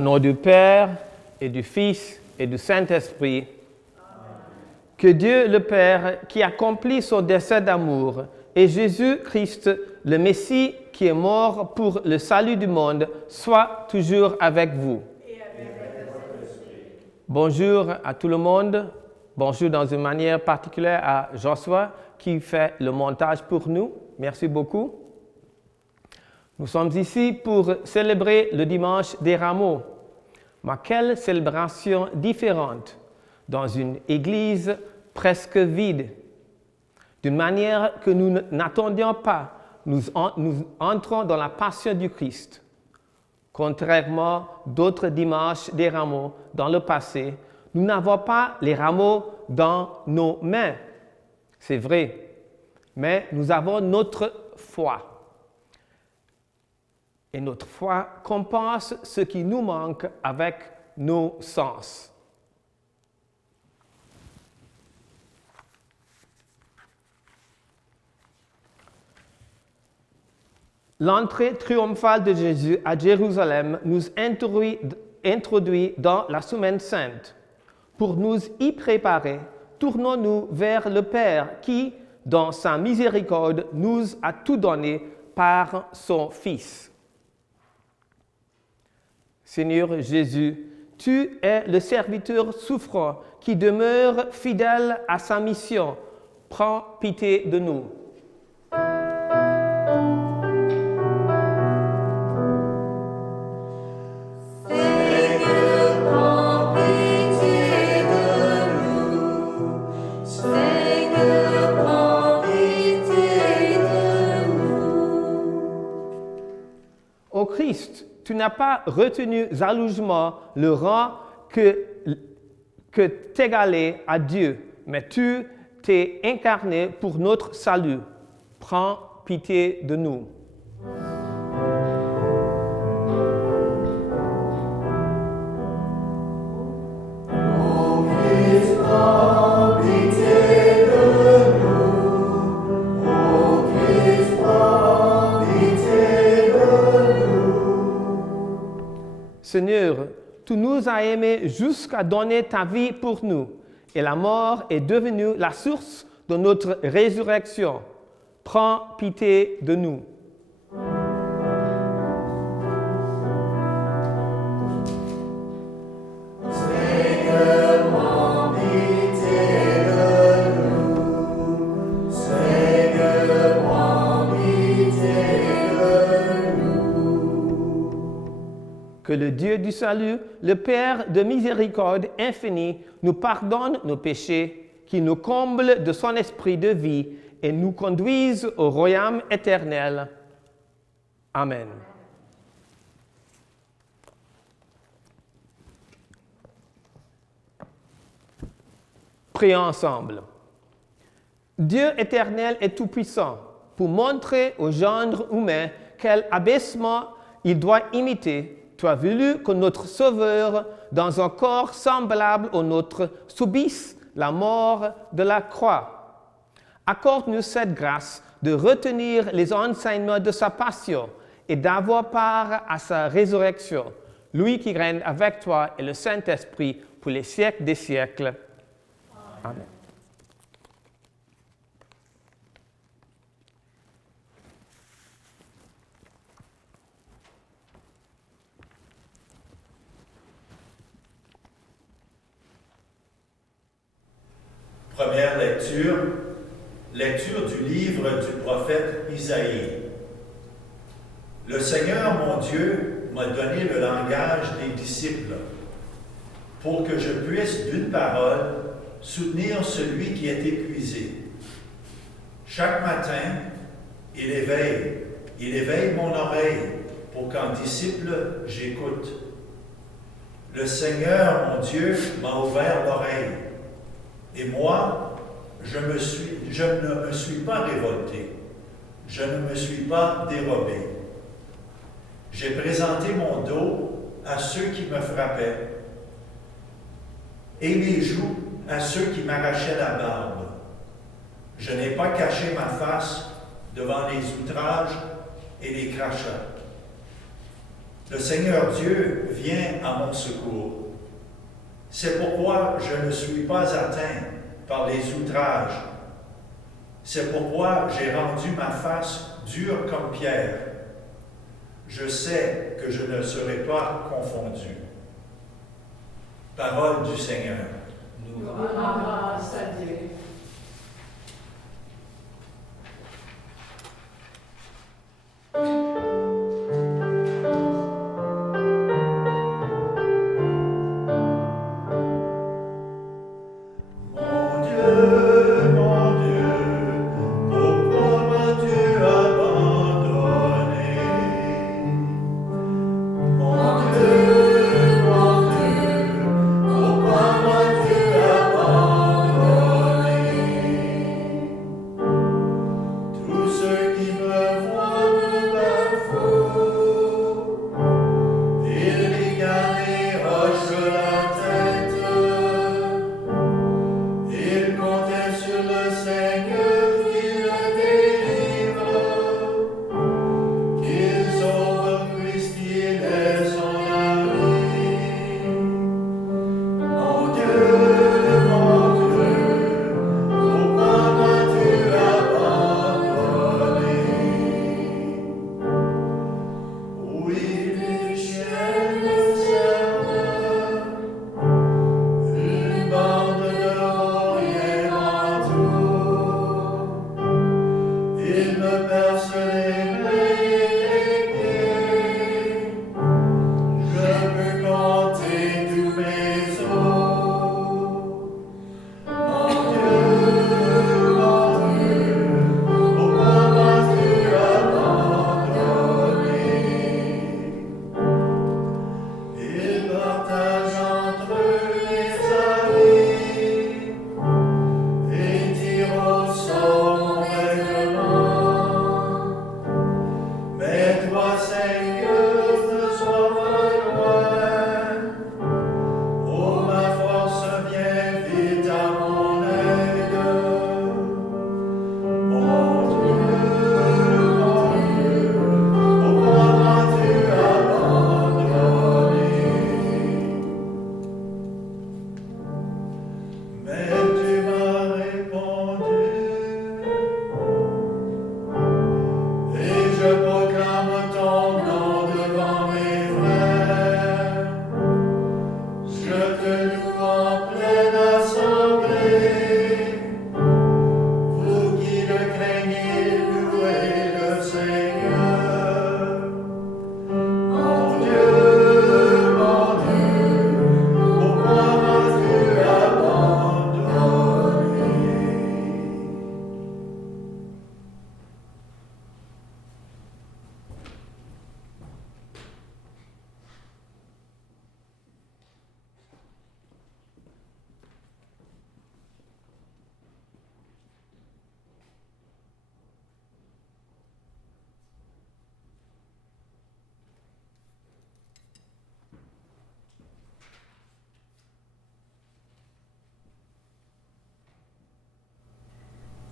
Au nom du Père et du Fils et du Saint-Esprit, que Dieu le Père, qui accomplit son dessein d'amour, et Jésus-Christ, le Messie, qui est mort pour le salut du monde, soit toujours avec vous. Et avec votre esprit. Bonjour à tout le monde. Bonjour dans une manière particulière à Joshua, qui fait le montage pour nous. Merci beaucoup. Nous sommes ici pour célébrer le dimanche des rameaux. Mais quelle célébration différente dans une église presque vide. D'une manière que nous n'attendions pas, nous entrons dans la passion du Christ. Contrairement d'autres dimanches des rameaux dans le passé, nous n'avons pas les rameaux dans nos mains. C'est vrai, mais nous avons notre foi. Et notre foi compense ce qui nous manque avec nos sens. L'entrée triomphale de Jésus à Jérusalem nous introduit dans la Semaine sainte. Pour nous y préparer, tournons-nous vers le Père qui, dans sa miséricorde, nous a tout donné par son Fils. Seigneur Jésus, tu es le serviteur souffrant qui demeure fidèle à sa mission. Prends pitié de nous. Ô Christ, tu n'as pas retenu jalousement le rang que t'égalait à Dieu, mais tu t'es incarné pour notre salut. Prends pitié de nous. Seigneur, tu nous as aimés jusqu'à donner ta vie pour nous, et la mort est devenue la source de notre résurrection. Prends pitié de nous. Que le Dieu du salut, le Père de miséricorde infinie, nous pardonne nos péchés, qu'il nous comble de son esprit de vie et nous conduise au royaume éternel. Amen. Prions ensemble. Dieu éternel et tout-puissant, pour montrer au genre humain quel abaissement il doit imiter, tu as voulu que notre Sauveur, dans un corps semblable au nôtre, subisse la mort de la croix. Accorde-nous cette grâce de retenir les enseignements de sa passion et d'avoir part à sa résurrection, lui qui règne avec toi et le Saint-Esprit pour les siècles des siècles. Amen. Première lecture du livre du prophète Isaïe. Le Seigneur, mon Dieu, m'a donné le langage des disciples, pour que je puisse, d'une parole, soutenir celui qui est épuisé. Chaque matin, il éveille mon oreille, pour qu'en disciple, j'écoute. Le Seigneur, mon Dieu, m'a ouvert l'oreille. Et moi, je ne me suis pas révolté, je ne me suis pas dérobé. J'ai présenté mon dos à ceux qui me frappaient et mes joues à ceux qui m'arrachaient la barbe. Je n'ai pas caché ma face devant les outrages et les crachats. Le Seigneur Dieu vient à mon secours. C'est pourquoi je ne suis pas atteint par les outrages. C'est pourquoi j'ai rendu ma face dure comme pierre. Je sais que je ne serai pas confondu. Parole du Seigneur. Nous rendons grâce à Dieu.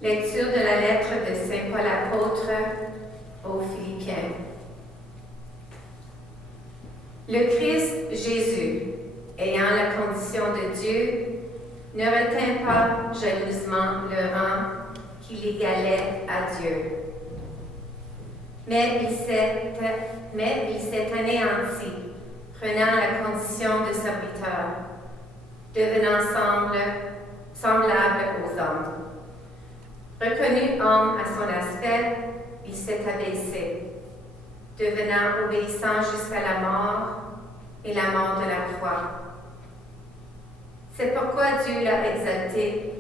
Lecture de la lettre de Saint Paul apôtre aux Philippiens. Le Christ Jésus, ayant la condition de Dieu, ne retint pas jalousement le rang qui l'égalait à Dieu. Mais il s'est anéanti, prenant la condition de serviteur, devenant semblable aux hommes. Reconnu homme à son aspect, il s'est abaissé, devenant obéissant jusqu'à la mort et la mort de la croix. C'est pourquoi Dieu l'a exalté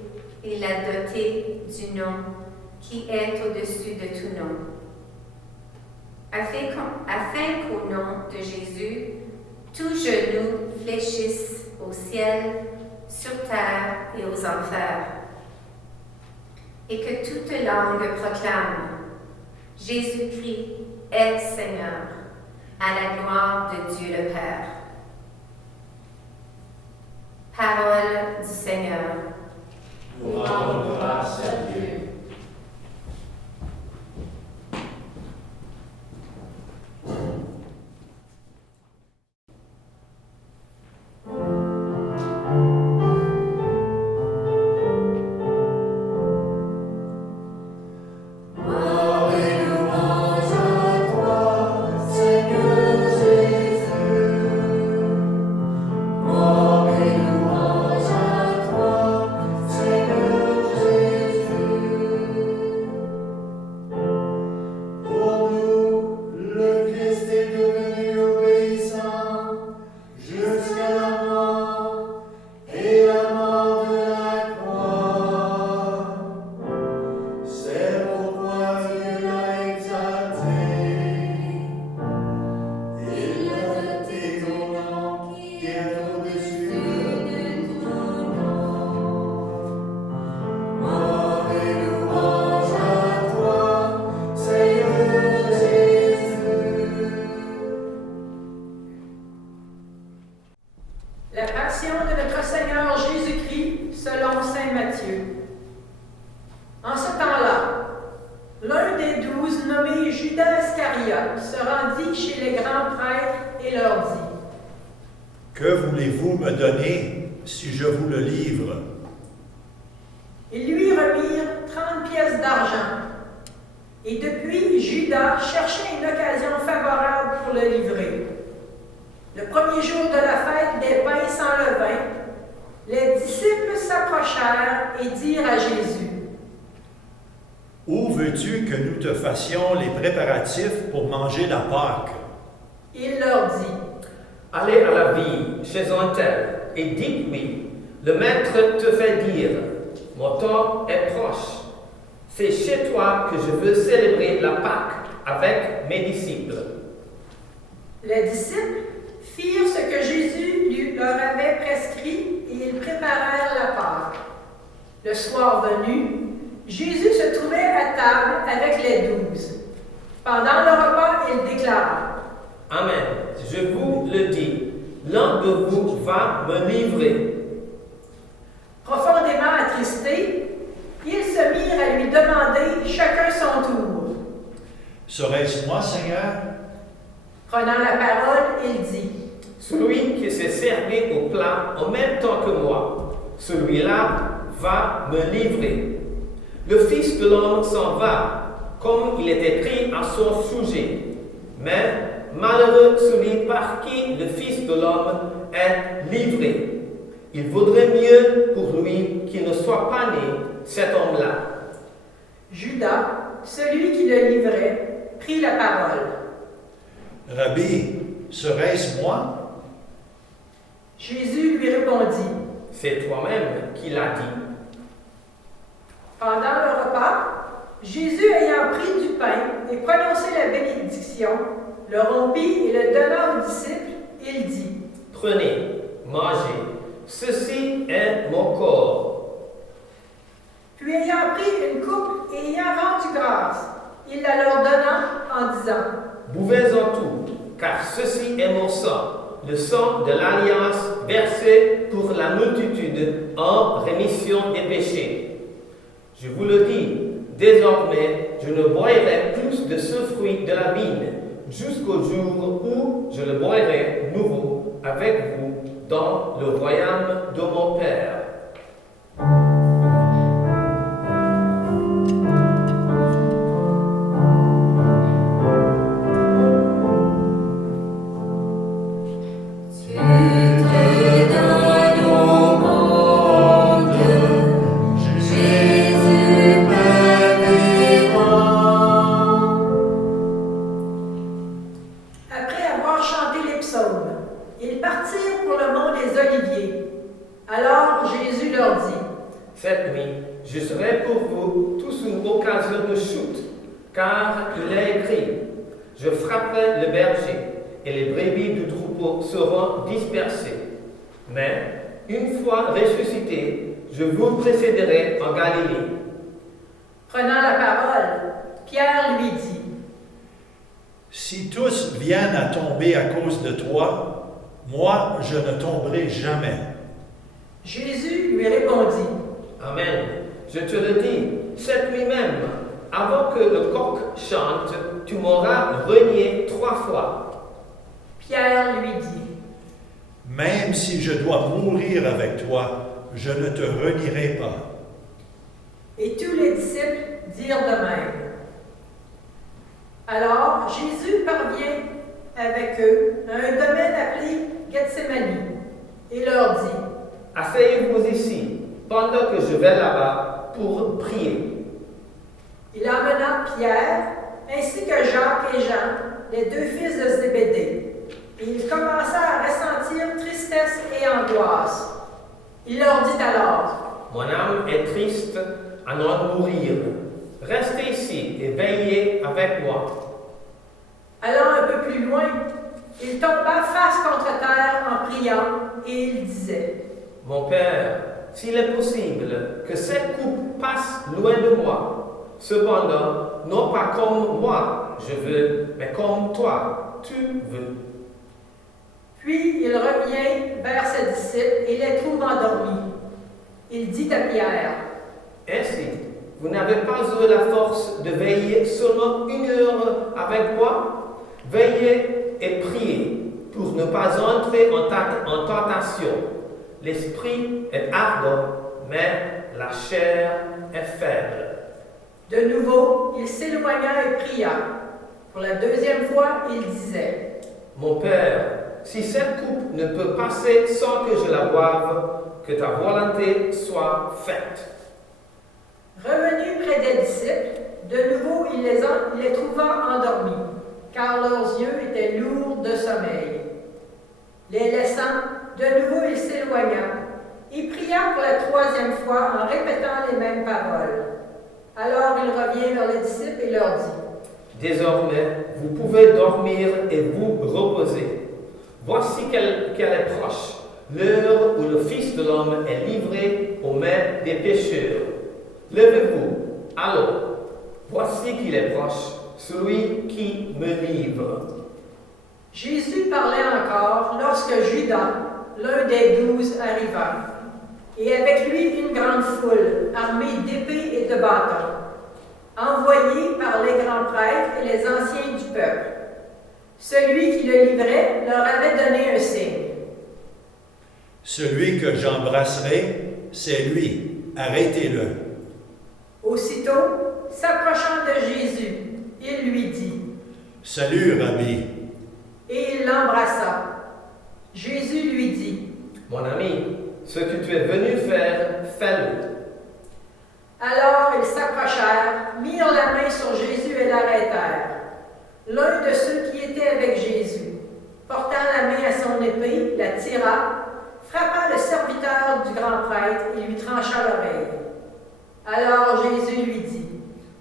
et l'a doté du nom qui est au-dessus de tout nom, afin qu'au nom de Jésus, tout genou fléchisse au ciel, sur terre et aux enfers, et que toute langue proclame: Jésus-Christ est Seigneur, à la gloire de Dieu le Père. Parole du Seigneur. Nous rendons grâce à Dieu. Iscariote se rendit chez les grands prêtres et leur dit, « Que voulez-vous me donner si je vous le livre? » Ils lui remirent 30 pièces d'argent. Et depuis, Judas cherchait une occasion favorable pour le livrer. Le premier jour de la fête des pains sans levain, les disciples s'approchèrent et dirent à Jésus, « Où veux-tu que nous te fassions les préparatifs pour manger la Pâque? » Il leur dit, « Allez à la ville chez un tel et dites-lui, le maître te fait dire, mon temps est proche. C'est chez toi que je veux célébrer la Pâque avec mes disciples. » Les disciples firent ce que Jésus leur avait prescrit et ils préparèrent la Pâque. Le soir venu, Jésus se trouvait à table avec les 12. Pendant le repas, il déclara, « Amen, je vous le dis, l'un de vous va me livrer. » Profondément attristés, ils se mirent à lui demander chacun son tour. « Serait-ce moi, Seigneur? » Prenant la parole, il dit, « Celui qui s'est servi au plat en même temps que moi, celui-là va me livrer. Le Fils de l'homme s'en va, comme il est écrit à son sujet. Mais malheureux celui par qui le Fils de l'homme est livré. Il vaudrait mieux pour lui qu'il ne soit pas né, cet homme-là. » Judas, celui qui le livrait, prit la parole. « Rabbi, serait-ce moi? » Jésus lui répondit, « C'est toi-même qui l'as dit. » Pendant le repas, Jésus ayant pris du pain et prononcé la bénédiction, le rompit et le donna aux disciples, il dit, « Prenez, mangez, ceci est mon corps. » Puis ayant pris une coupe et ayant rendu grâce, il la leur donna en disant, « Buvez-en tout, car ceci est mon sang, le sang de l'alliance versé pour la multitude en rémission des péchés. Je vous le dis, désormais, je ne boirai plus de ce fruit de la vigne, jusqu'au jour où je le boirai nouveau avec vous dans le royaume de mon Père. » Ils partirent pour le mont des Oliviers. Alors Jésus leur dit, « Cette nuit, je serai pour vous tous une occasion de chute, car il est écrit, je frapperai le berger, et les brebis du troupeau seront dispersées. Mais, une fois ressuscité, je vous précéderai en Galilée. » Prenant la parole, Pierre lui dit, « Si tous viennent à tomber à cause de toi, moi, je ne tomberai jamais. » Jésus lui répondit, « Amen. Je te le dis, cette nuit même, avant que le coq chante, tu m'auras renié 3 fois. » Pierre lui dit, « Même si je dois mourir avec toi, je ne te renierai pas. » Et tous les disciples dirent de même. Alors Jésus parvient avec eux à un domaine appelé Gethsémani et leur dit, « Asseyez-vous ici, pendant que je vais là-bas pour prier. » Il emmena Pierre, ainsi que Jacques et Jean, les 2 fils de Zébédée, et il commença à ressentir tristesse et angoisse. Il leur dit alors, « Mon âme est triste à n'en mourir. Restez ici et veillez avec moi. » Allant un peu plus loin, il tomba face contre terre en priant, et il disait, « Mon Père, s'il est possible que cette coupe passe loin de moi, cependant, non pas comme moi je veux, mais comme toi tu veux. » Puis il revient vers ses disciples et les trouve endormis. Il dit à Pierre, « Ainsi, vous n'avez pas eu la force de veiller seulement 1 heure avec moi? Veillez et priez pour ne pas entrer en tentation. L'esprit est ardent, mais la chair est faible. De nouveau, il s'éloigna et pria. Pour la 2e fois, il disait, Mon Père, si cette coupe ne peut passer sans que je la boive, que ta volonté soit faite. Revenu près des disciples, de nouveau il les trouva endormis, car leurs yeux étaient lourds de sommeil. Les laissant, de nouveau il s'éloigna. Il pria pour la 3e fois en répétant les mêmes paroles. Alors il revient vers les disciples et leur dit, Désormais, vous pouvez dormir et vous reposer. Voici qu'elle est proche, l'heure où le Fils de l'homme est livré aux mains des pécheurs. Levez-vous, allons. Voici qu'il est proche, celui qui me livre. Jésus parlait encore lorsque Judas, l'un des 12, arriva, et avec lui une grande foule, armée d'épées et de bâtons, envoyés par les grands prêtres et les anciens du peuple. Celui qui le livrait leur avait donné un signe. Celui que j'embrasserai, c'est lui. Arrêtez-le. Aussitôt, s'approchant de Jésus, il lui dit, Salut, Rabbi. et il l'embrassa. Jésus lui dit, Mon ami, ce que tu es venu faire, fais-le. Alors ils s'approchèrent, mirent la main sur Jésus et l'arrêtèrent. L'un de ceux qui étaient avec Jésus, portant la main à son épée, la tira, frappa le serviteur du grand prêtre et lui trancha l'oreille. Alors Jésus lui dit,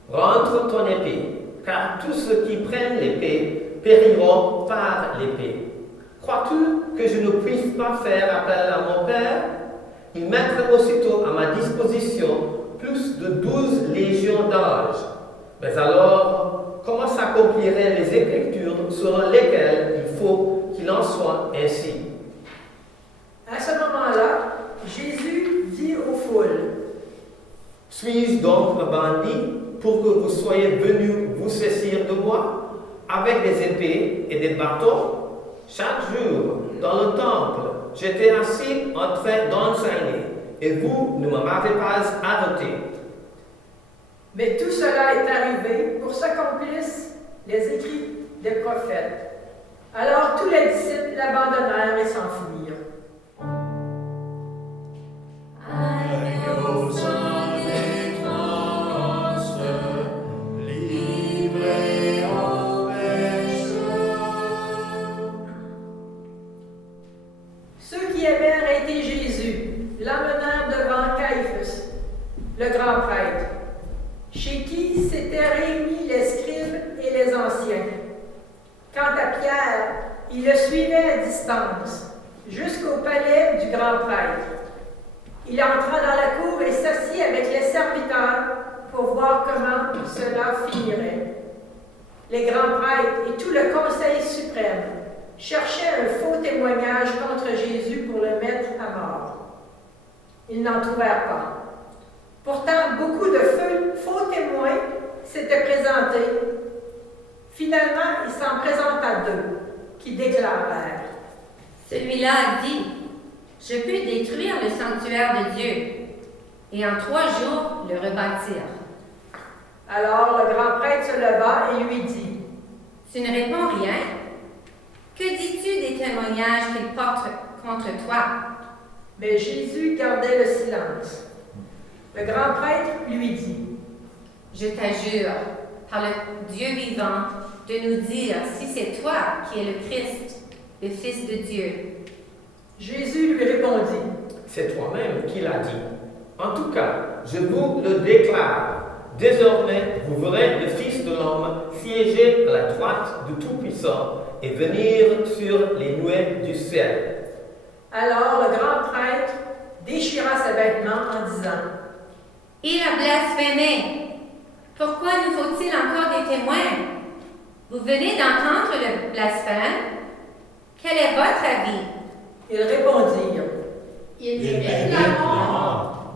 Rentre ton épée, car tous ceux qui prennent l'épée périront par l'épée. Crois-tu que je ne puisse pas faire appel à mon Père? Il mettrait aussitôt à ma disposition plus de 12 légions d'anges. Mais alors, comment s'accompliraient les Écritures selon lesquelles il faut qu'il en soit ainsi? À ce moment-là, Jésus dit aux foules, Suis-je donc un bandit pour que vous soyez venus vous saisir de moi avec des épées et des bâtons? Chaque jour, dans le temple, j'étais assis en train d'enseigner, et vous ne m'avez pas arrêté. mais tout cela est arrivé pour s'accomplissent les écrits des prophètes. Alors tous les disciples l'abandonnèrent et s'enfuirent. Ceux qui avaient arrêté Jésus l'amenèrent devant Caiphas, le grand prêtre, chez qui s'étaient réunis les scribes et les anciens. Quant à Pierre, il le suivait à distance, jusqu'au palais du grand prêtre. Il entra dans la cour et s'assit avec les serviteurs pour voir comment cela finirait. Les grands prêtres et tout le conseil suprême cherchaient un faux témoignage contre Jésus pour le mettre à mort. Ils n'en trouvèrent pas. Pourtant, beaucoup de faux témoins s'étaient présentés. Finalement, il s'en présenta 2, qui déclarèrent, Celui-là a dit, je peux détruire le sanctuaire de Dieu et en 3 jours le rebâtir. Alors le grand prêtre se leva et lui dit, Tu ne réponds rien? Que dis-tu des témoignages qu'il porte contre toi? mais Jésus gardait le silence. Le grand prêtre lui dit, Je t'adjure, par le Dieu vivant, de nous dire si c'est toi qui es le Christ, le Fils de Dieu. Jésus lui répondit, C'est toi-même qui l'as dit. En tout cas, je vous le déclare. Désormais, vous verrez le Fils de l'homme siéger à la droite du Tout-Puissant et venir sur les nuées du ciel. Alors le grand prêtre déchira ses vêtements en disant, Il a blasphémé. Pourquoi nous faut-il encore des témoins? Vous venez d'entendre le blasphème? Quel est votre avis? Ils répondirent, Il mérite la mort.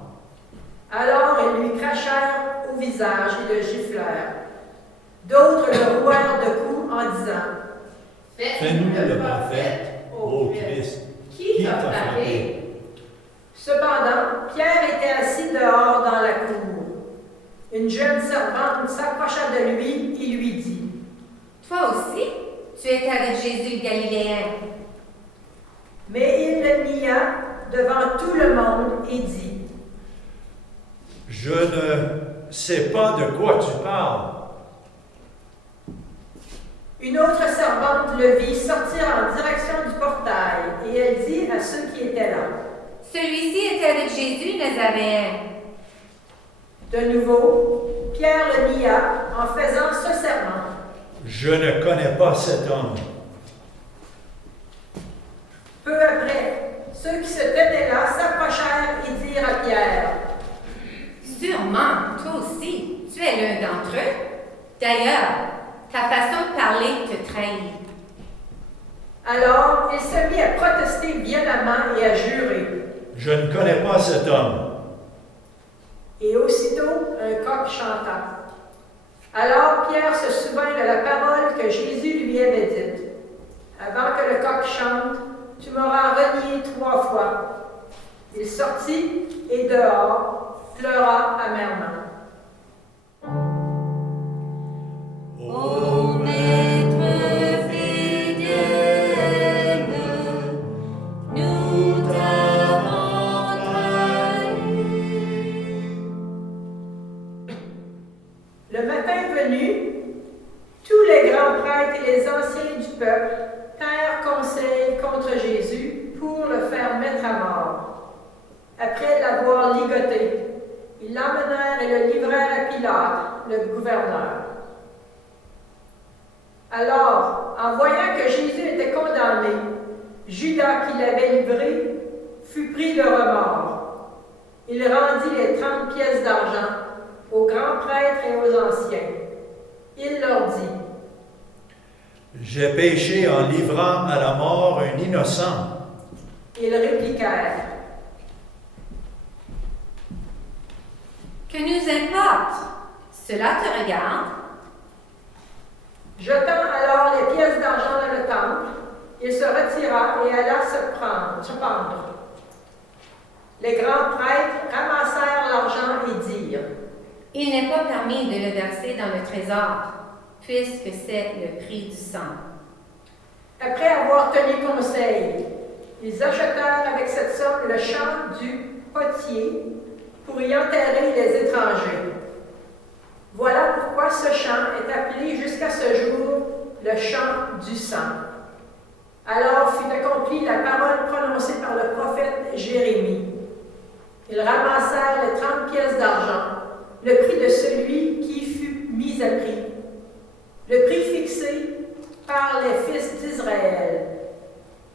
alors ils lui crachèrent au visage et le giflèrent. D'autres le rouèrent de coups en disant, Fais-nous le prophète, ô Christ. Qui t'a frappé? Cependant, Pierre était assis dehors dans la cour. Une jeune servante s'approcha de lui et lui dit, Toi aussi, tu es avec Jésus le Galiléen. mais il le nia devant tout le monde et dit, Je ne sais pas de quoi tu parles. Une autre servante le vit sortir en direction du portail, et elle dit à ceux qui étaient là, Celui-ci était avec Jésus Nazaréen. de nouveau, Pierre le nia en faisant ce serment. Je ne connais pas cet homme. Peu après, ceux qui se tenaient là s'approchèrent et dirent à Pierre, Sûrement, toi aussi, tu es l'un d'entre eux. D'ailleurs, ta façon de parler te trahit. alors il se mit à protester violemment et à jurer. Je ne connais pas cet homme. Et aussitôt, un coq chanta. Alors Pierre se souvint de la parole que Jésus lui avait dite. Avant que le coq chante, tu m'auras renié 3 fois. Il sortit et dehors pleura amèrement. Ô Maître fidèle, nous t'avons trahi. Le matin venu, tous les grands prêtres et les anciens du peuple tinrent conseil contre Jésus pour le faire mettre à mort. Après l'avoir ligoté, ils l'emmenèrent et le livrèrent à Pilate, le gouverneur. Alors, en voyant que Jésus était condamné, Judas qui l'avait livré fut pris de remords. Il rendit les 30 pièces d'argent aux grands prêtres et aux anciens. Il leur dit, J'ai péché en livrant à la mort un innocent. ils répliquèrent, Que nous importe? Cela te regarde. jetant alors les pièces d'argent dans le temple, il se retira et alla se pendre. Les grands prêtres ramassèrent l'argent et dirent, Il n'est pas permis de le verser dans le trésor, puisque c'est le prix du sang. après avoir tenu conseil, ils achetèrent avec cette somme le champ du potier pour y enterrer les étrangers. Voilà pourquoi ce champ est appelé jusqu'à ce jour le champ du sang. Alors fut accomplie la parole prononcée par le prophète Jérémie. Ils ramassèrent les 30 pièces d'argent, le prix de celui qui fut mis à prix, le prix fixé par les fils d'Israël,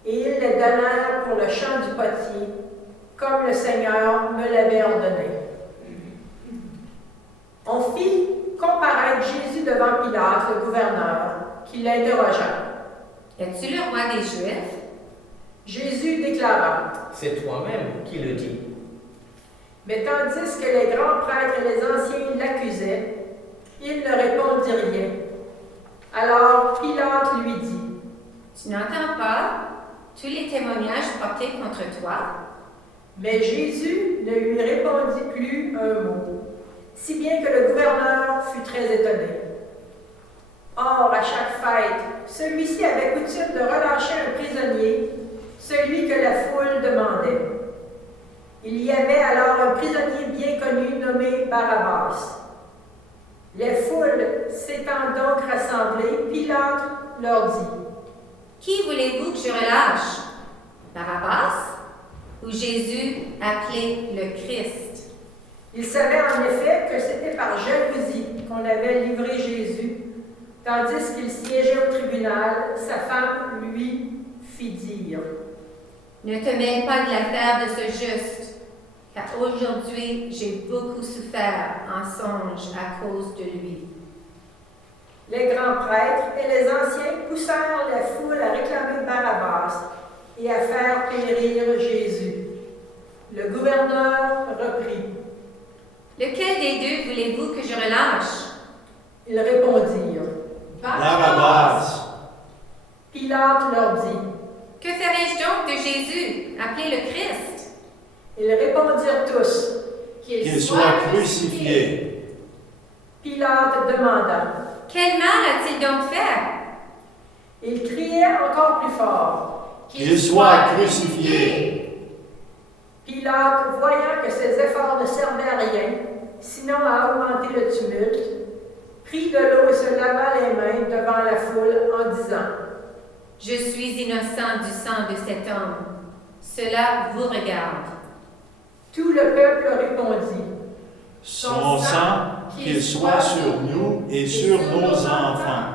et ils les donnèrent pour le champ du potier, comme le Seigneur me l'avait ordonné. On fit comparaître Jésus devant Pilate, le gouverneur, qui l'interrogea. Es-tu le roi des Juifs? Jésus déclara, C'est toi-même qui le dis. mais tandis que les grands prêtres et les anciens l'accusaient, il ne répondit rien. Alors Pilate lui dit, Tu n'entends pas tous les témoignages portés contre toi? mais Jésus ne lui répondit plus un mot, si bien que le gouverneur fut très étonné. Or, à chaque fête, celui-ci avait coutume de relâcher un prisonnier, celui que la foule demandait. Il y avait alors un prisonnier bien connu nommé Barabbas. Les foules s'étant donc rassemblées, Pilate leur dit, Qui voulez-vous que je relâche? Barabbas ou Jésus appelé le Christ? il savait en effet que c'était par jalousie qu'on avait livré Jésus, tandis qu'il siégeait au tribunal, sa femme lui fit dire, Ne te mêle pas de l'affaire de ce juste, car aujourd'hui j'ai beaucoup souffert en songe à cause de lui. Les grands prêtres et les anciens poussèrent la foule à réclamer Barabbas et à faire périr Jésus. Le gouverneur reprit, Lequel des deux voulez-vous que je relâche? Ils répondirent. Barabbas. Pilate leur dit. Que ferai-je donc de Jésus, appelé le Christ? Ils répondirent tous. Qu'il soit crucifié. Pilate demanda. Quel mal a-t-il donc fait? Ils criaient encore plus fort. Qu'il soit crucifié. Pilate, voyant que ses efforts ne servaient à rien, sinon à augmenter le tumulte, prit de l'eau et se lava les mains devant la foule en disant. Je suis innocent du sang de cet homme. Cela vous regarde. Tout le peuple répondit. Son sang, qu'il soit sur nous et sur nos enfants.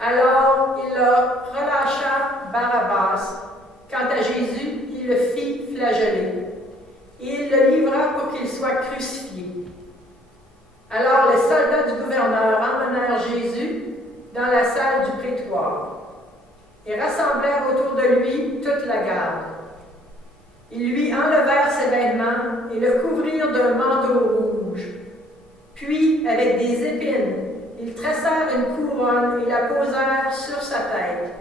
Alors il leur relâcha Barabbas. Quant à Jésus, il le fit flageller. Et il le livra pour qu'il soit crucifié. Alors les soldats du gouverneur emmenèrent Jésus dans la salle du prétoire et rassemblèrent autour de lui toute la garde. Ils lui enlevèrent ses vêtements et le couvrirent d'un manteau rouge. Puis, avec des épines, ils tressèrent une couronne et la posèrent sur sa tête.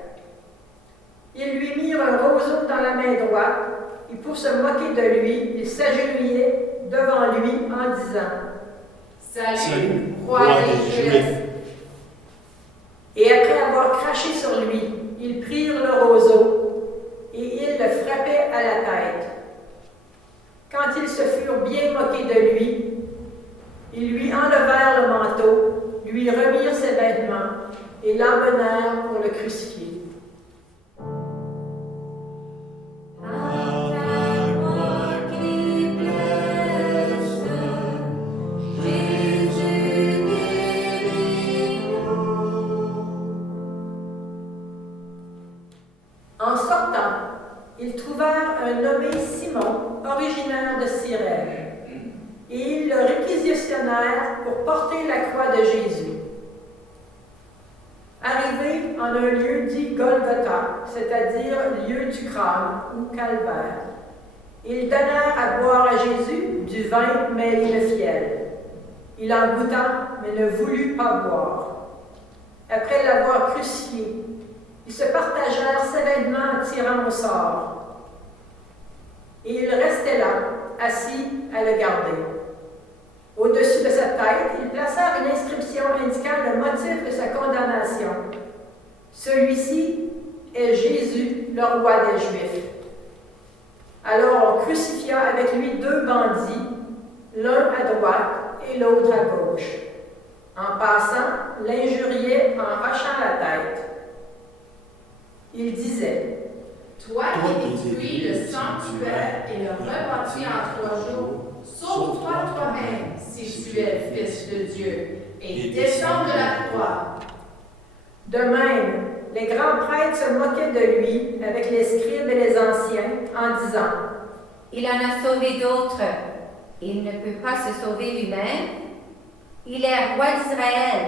Ils lui mirent un roseau dans la main droite, et pour se moquer de lui, ils s'agenouillaient devant lui en disant « Salut, roi des Juifs. » Et après avoir craché sur lui, ils prirent le roseau et ils le frappaient à la tête. Quand ils se furent bien moqués de lui, ils lui enlevèrent le manteau, lui remirent ses vêtements et l'emmenèrent pour le crucifier. En sortant, ils trouvèrent un nommé Simon, originaire de Cyrène, et ils le réquisitionnèrent pour porter la croix de Jésus. Arrivés en un lieu dit Golgotha, c'est-à-dire lieu du crâne ou calvaire, ils donnèrent à boire à Jésus du vin mêlé de fiel. Il en goûta, mais ne voulut pas boire. Après l'avoir crucifié, ils se partagèrent ses vêtements en tirant au sort. Et il restait là, assis à le garder. Au-dessus de sa tête, ils placèrent une inscription indiquant le motif de sa condamnation. Celui-ci est Jésus, le roi des Juifs. Alors on crucifia avec lui deux bandits, l'un à droite et l'autre à gauche. En passant, l'injuriait en hochant la tête. Il disait, « Toi qui détruis le sanctuaire et le rebâtis en 3 jours, sauve-toi toi-même si tu es le Fils de Dieu, et descends de la croix. » De même, les grands prêtres se moquaient de lui avec les scribes et les anciens en disant, « Il en a sauvé d'autres. Il ne peut pas se sauver lui-même. Il est roi d'Israël.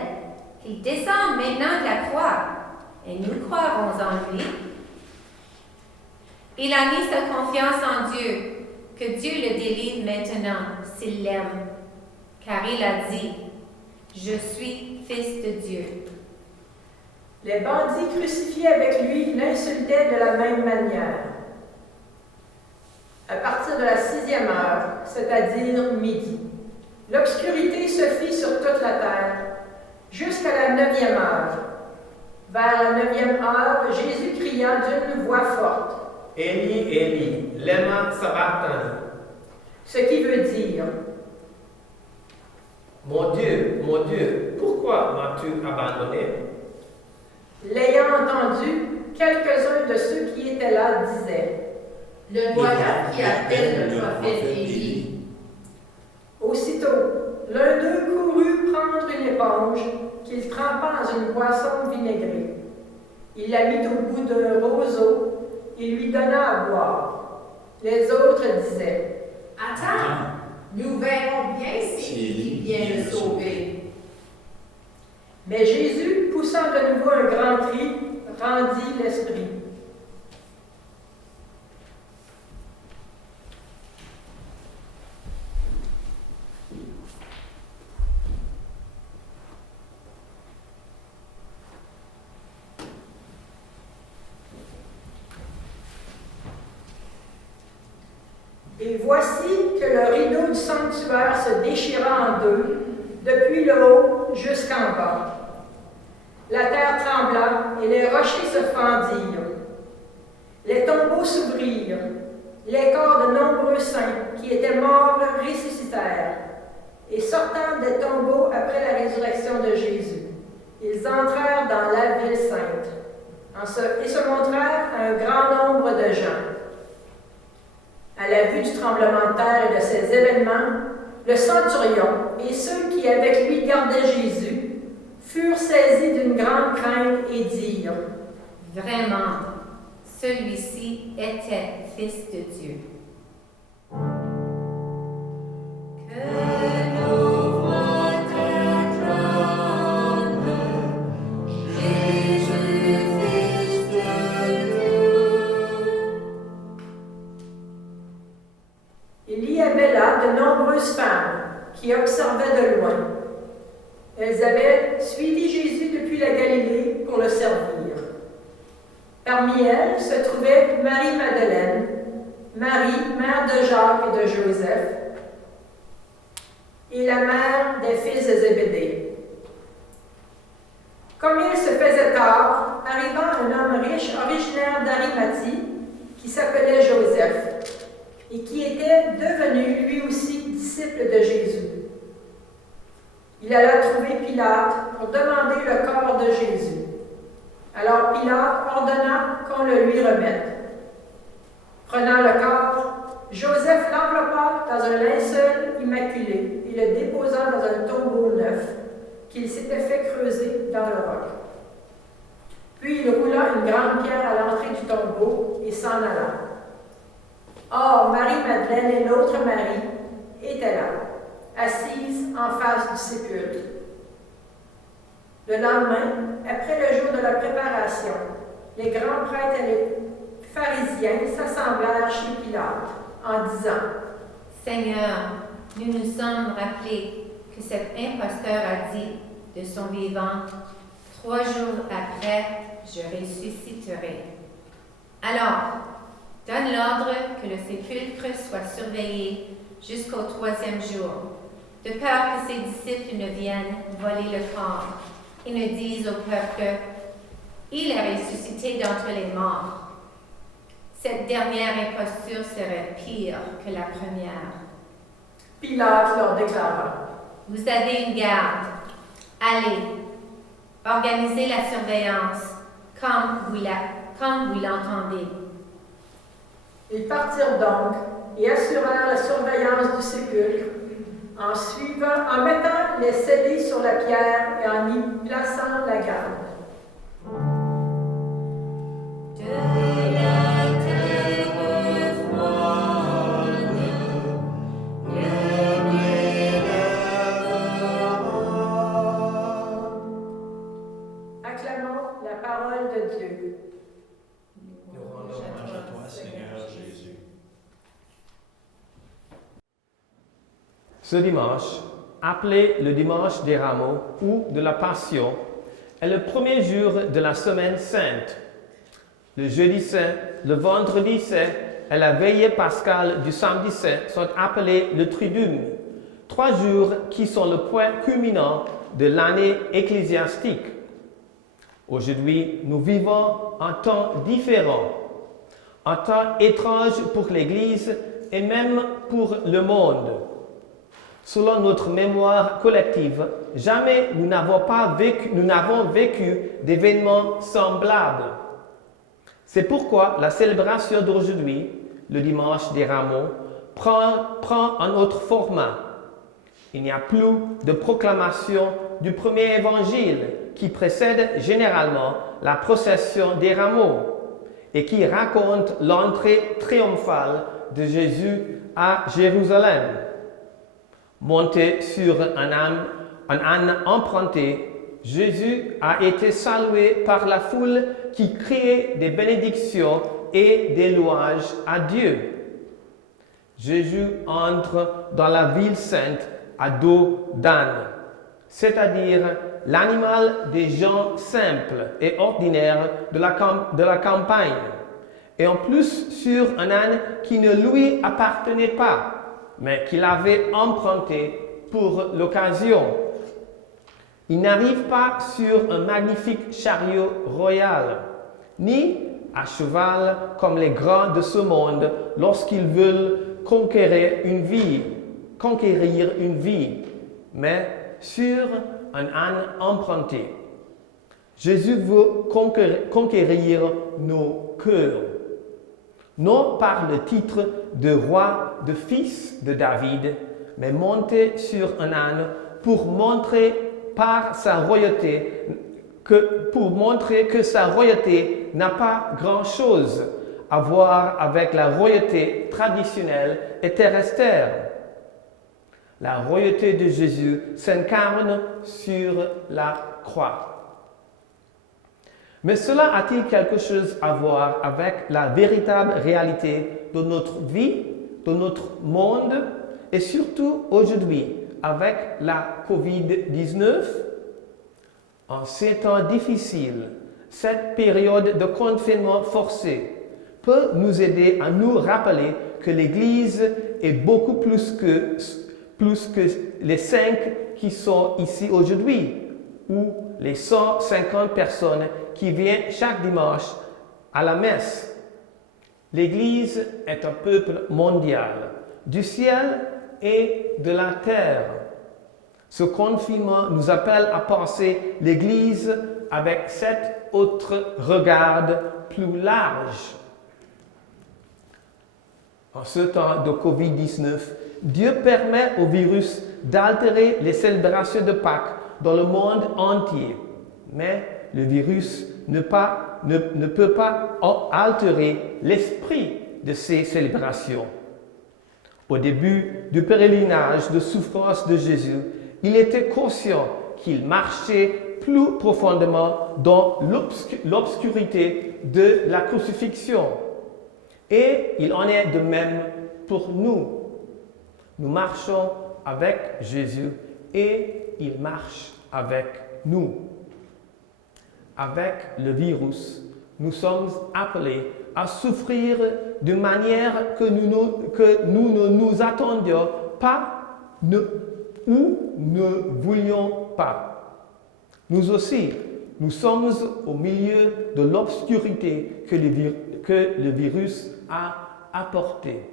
Qu'il descende maintenant de la croix, et nous croirons en lui. » Il a mis sa confiance en Dieu, que Dieu le délivre maintenant s'il l'aime, car il a dit, « Je suis fils de Dieu. » Les bandits crucifiés avec lui l'insultaient de la même manière. À partir de la 6e heure, c'est-à-dire midi, l'obscurité se fit sur toute la terre, jusqu'à la 9e heure. Vers la 9e heure, Jésus cria d'une voix forte, « Eli, Eli, lema sabachthani. » ce qui veut dire, « Mon Dieu, pourquoi m'as-tu abandonné? » L'ayant entendu, quelques-uns de ceux qui étaient là disaient, « Le voilà qui appelle le prophète Élie. » Aussitôt, l'un d'eux courut prendre une éponge qu'il trempa dans une boisson vinaigrée. Il la mit au bout d'un roseau et lui donna à boire. Les autres disaient, « Attends, nous verrons bien s'il vient le sauver. » Mais Jésus, poussant de nouveau un grand cri, rendit l'esprit. Et voici que le rideau du sanctuaire se déchira en deux, depuis le haut jusqu'en bas. La terre trembla et les rochers se fendirent. Les tombeaux s'ouvrirent. Les corps de nombreux saints qui étaient morts ressuscitèrent. Et sortant des tombeaux après la résurrection de Jésus, ils entrèrent dans la ville sainte et se montrèrent à un grand nombre de gens. À la vue du tremblement de terre et de ces événements, le centurion et ceux qui avec lui gardaient Jésus furent saisis d'une grande crainte et dirent: Vraiment, celui-ci était Fils de Dieu. Que nos voix t'acclament, Jésus, Fils de Dieu. Il y avait là de nombreuses femmes qui observaient de loin. Elles avaient suivi Jésus depuis la Galilée pour le servir. Parmi elles se trouvait Marie-Madeleine, Marie, mère de Jacques et de Joseph, et la mère des fils de Zébédée. Comme il se faisait tard, arriva un homme riche originaire d'Arimathie qui s'appelait Joseph et qui était devenu lui aussi disciple de Jésus. Il alla trouver Pilate pour demander le corps de Jésus. Alors Pilate ordonna qu'on le lui remette. Prenant le corps, Joseph l'enveloppa dans un linceul immaculé et le déposa dans un tombeau neuf qu'il s'était fait creuser dans le roc. Puis il roula une grande pierre à l'entrée du tombeau et s'en alla. Or, Marie-Madeleine et l'autre Marie étaient là, assises en face du sépulcre. Le lendemain, après le jour de la préparation, les grands prêtres et les pharisiens s'assemblèrent chez Pilate en disant: Seigneur, nous nous sommes rappelés que cet imposteur a dit de son vivant, 3 jours après, je ressusciterai. Alors, donne l'ordre que le sépulcre soit surveillé jusqu'au 3e jour, de peur que ses disciples ne viennent voler le corps et ne disent au peuple: il est ressuscité d'entre les morts. Cette dernière imposture serait pire que la première. Pilate leur déclara: Vous avez une garde. Allez, organisez la surveillance comme vous l'entendez. Ils partirent donc et assurèrent la surveillance du sépulcre en mettant les scellés sur la pierre et en y plaçant la garde. De la terre froide, le blé Acclamons la parole de Dieu. Nous rendons hommage à toi, Seigneur Jésus. Ce dimanche, appelé le dimanche des Rameaux ou de la Passion, est le premier jour de la semaine sainte. Le jeudi saint, le vendredi saint et la veillée pascale du samedi saint sont appelés le Triduum, 3 jours qui sont le point culminant de l'année ecclésiastique. Aujourd'hui, nous vivons un temps différent, un temps étrange pour l'Église et même pour le monde. Selon notre mémoire collective, jamais nous n'avons vécu d'événements semblables. C'est pourquoi la célébration d'aujourd'hui, le dimanche des Rameaux, prend un autre format. Il n'y a plus de proclamation du premier évangile qui précède généralement la procession des Rameaux et qui raconte l'entrée triomphale de Jésus à Jérusalem. Monté sur un âne emprunté, Jésus a été salué par la foule qui criait des bénédictions et des louanges à Dieu. Jésus entre dans la ville sainte à dos d'âne, c'est-à-dire l'animal des gens simples et ordinaires de la campagne, et en plus sur un âne qui ne lui appartenait pas, mais qu'il avait emprunté pour l'occasion. Il n'arrive pas sur un magnifique chariot royal, ni à cheval comme les grands de ce monde lorsqu'ils veulent conquérir une vie, mais sur un âne emprunté. Jésus veut conquérir nos cœurs, non par le titre de roi, de fils de David, mais monté sur un âne pour montrer que sa royauté n'a pas grand-chose à voir avec la royauté traditionnelle et terrestre. La royauté de Jésus s'incarne sur la croix. Mais cela a-t-il quelque chose à voir avec la véritable réalité de notre vie, de notre monde et surtout aujourd'hui avec la COVID-19? En ces temps difficiles, cette période de confinement forcé peut nous aider à nous rappeler que l'Église est beaucoup plus que les 5 qui sont ici aujourd'hui ou les 150 personnes qui viennent chaque dimanche à la messe. L'Église est un peuple mondial, du ciel et de la terre. Ce confinement nous appelle à penser l'Église avec cet autre regard plus large. En ce temps de COVID-19, Dieu permet au virus d'altérer les célébrations de Pâques dans le monde entier. Mais le virus ne peut pas altérer l'esprit de ces célébrations. Au début du pèlerinage de souffrance de Jésus, il était conscient qu'il marchait plus profondément dans l'obscurité de la crucifixion. Et il en est de même pour nous. Nous marchons avec Jésus et il marche avec nous. Avec le virus, nous sommes appelés à souffrir de manière que nous ne nous attendions pas ou ne voulions pas. Nous aussi, nous sommes au milieu de l'obscurité que le virus a apportée.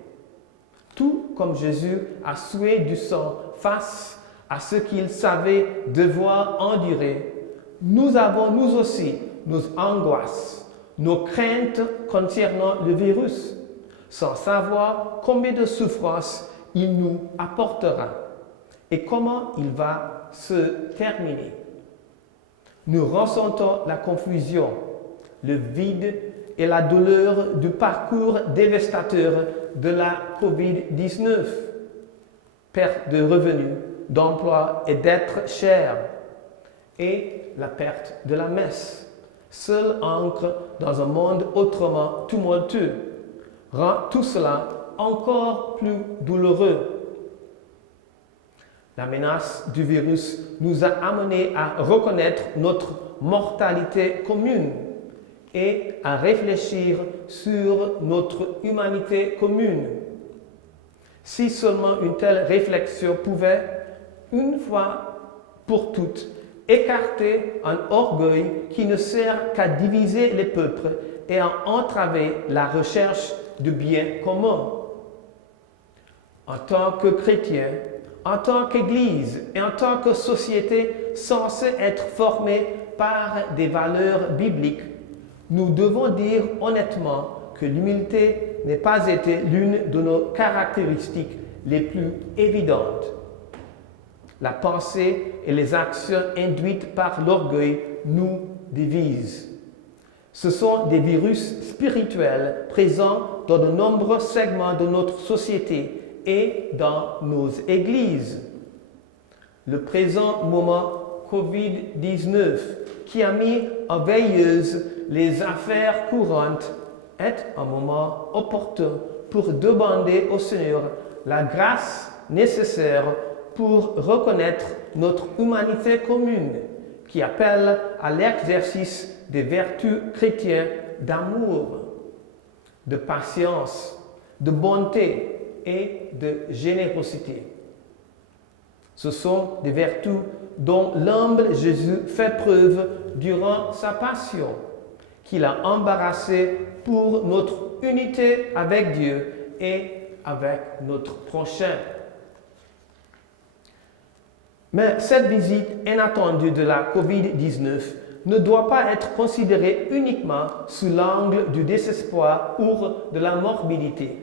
Tout comme Jésus a sué du sang face à ce qu'il savait devoir endurer, nous avons nous aussi nos angoisses, nos craintes concernant le virus, sans savoir combien de souffrances il nous apportera et comment il va se terminer. Nous ressentons la confusion, le vide et la douleur du parcours dévastateur de la COVID-19, perte de revenus, d'emploi et d'être cher, et la perte de la messe, seule ancre dans un monde autrement tumultueux, rend tout cela encore plus douloureux. La menace du virus nous a amenés à reconnaître notre mortalité commune et à réfléchir sur notre humanité commune. Si seulement une telle réflexion pouvait, une fois pour toutes, écarter un orgueil qui ne sert qu'à diviser les peuples et à entraver la recherche du bien commun. En tant que chrétiens, en tant qu'Église et en tant que société censée être formée par des valeurs bibliques, nous devons dire honnêtement que l'humilité n'a pas été l'une de nos caractéristiques les plus évidentes. La pensée et les actions induites par l'orgueil nous divisent. Ce sont des virus spirituels présents dans de nombreux segments de notre société et dans nos églises. Le présent moment COVID-19, qui a mis en veilleuse les affaires courantes, est un moment opportun pour demander au Seigneur la grâce nécessaire pour reconnaître notre humanité commune, qui appelle à l'exercice des vertus chrétiennes d'amour. de patience, de bonté et de générosité. Ce sont des vertus dont l'humble Jésus fait preuve durant sa passion, qu'il a embarrassé pour notre unité avec Dieu et avec notre prochain. Mais cette visite inattendue de la COVID-19 ne doit pas être considérée uniquement sous l'angle du désespoir ou de la morbidité.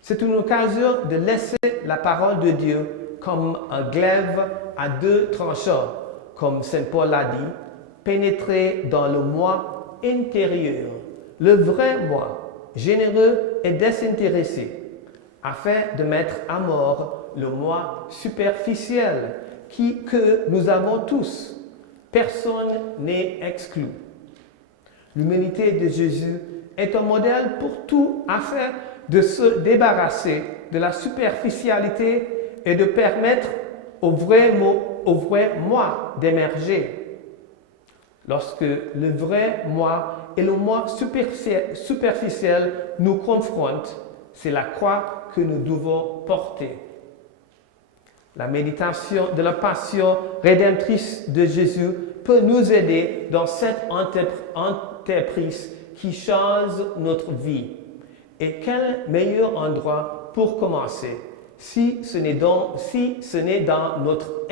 C'est une occasion de laisser la parole de Dieu comme un glaive à deux tranchants, comme Saint Paul l'a dit, pénétrer dans le moi intérieur, le vrai moi, généreux et désintéressé, afin de mettre à mort le moi superficiel que nous avons tous. Personne n'est exclu. L'humilité de Jésus est un modèle pour tout afin de se débarrasser de la superficialité et de permettre au vrai moi d'émerger. Lorsque le vrai moi et le moi superficiel nous confrontent, c'est la croix que nous devons porter. La méditation de la passion rédemptrice de Jésus peut nous aider dans cette entreprise qui change notre vie. Et quel meilleur endroit pour commencer si ce n'est dans notre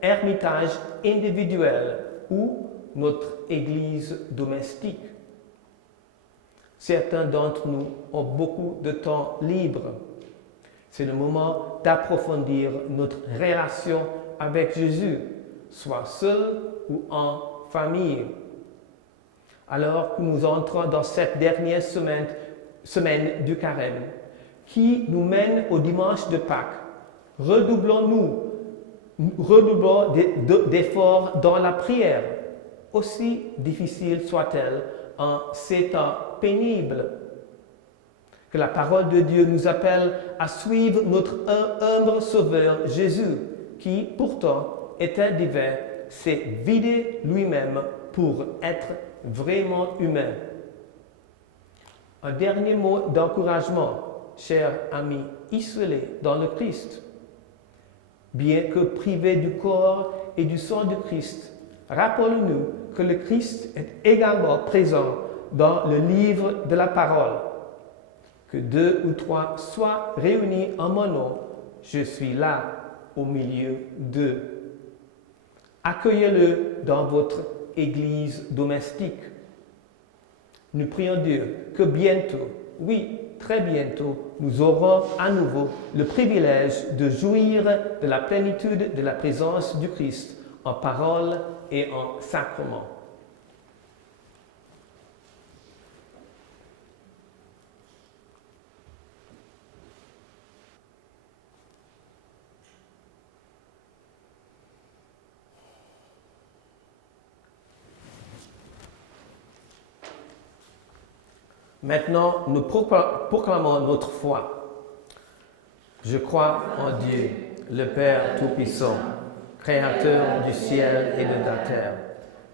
ermitage individuel ou notre église domestique. Certains d'entre nous ont beaucoup de temps libre. C'est le moment d'approfondir notre relation avec Jésus, soit seul ou en famille. Alors que nous entrons dans cette dernière semaine du carême, qui nous mène au dimanche de Pâques, redoublons d'efforts dans la prière, aussi difficile soit-elle en ces temps pénibles. Que la parole de Dieu nous appelle à suivre notre humble Sauveur Jésus, qui pourtant étant divin, s'est vidé lui-même pour être vraiment humain. Un dernier mot d'encouragement, chers amis isolés dans le Christ. Bien que privés du corps et du sang du Christ, rappelons-nous que le Christ est également présent dans le livre de la parole. Que 2 ou 3 soient réunis en mon nom, je suis là au milieu d'eux. Accueillez-le dans votre église domestique. Nous prions Dieu que bientôt, oui, très bientôt, nous aurons à nouveau le privilège de jouir de la plénitude de la présence du Christ en parole et en sacrement. Maintenant, nous proclamons notre foi. Je crois en Dieu, le Père Tout-Puissant, Créateur du ciel et de la terre,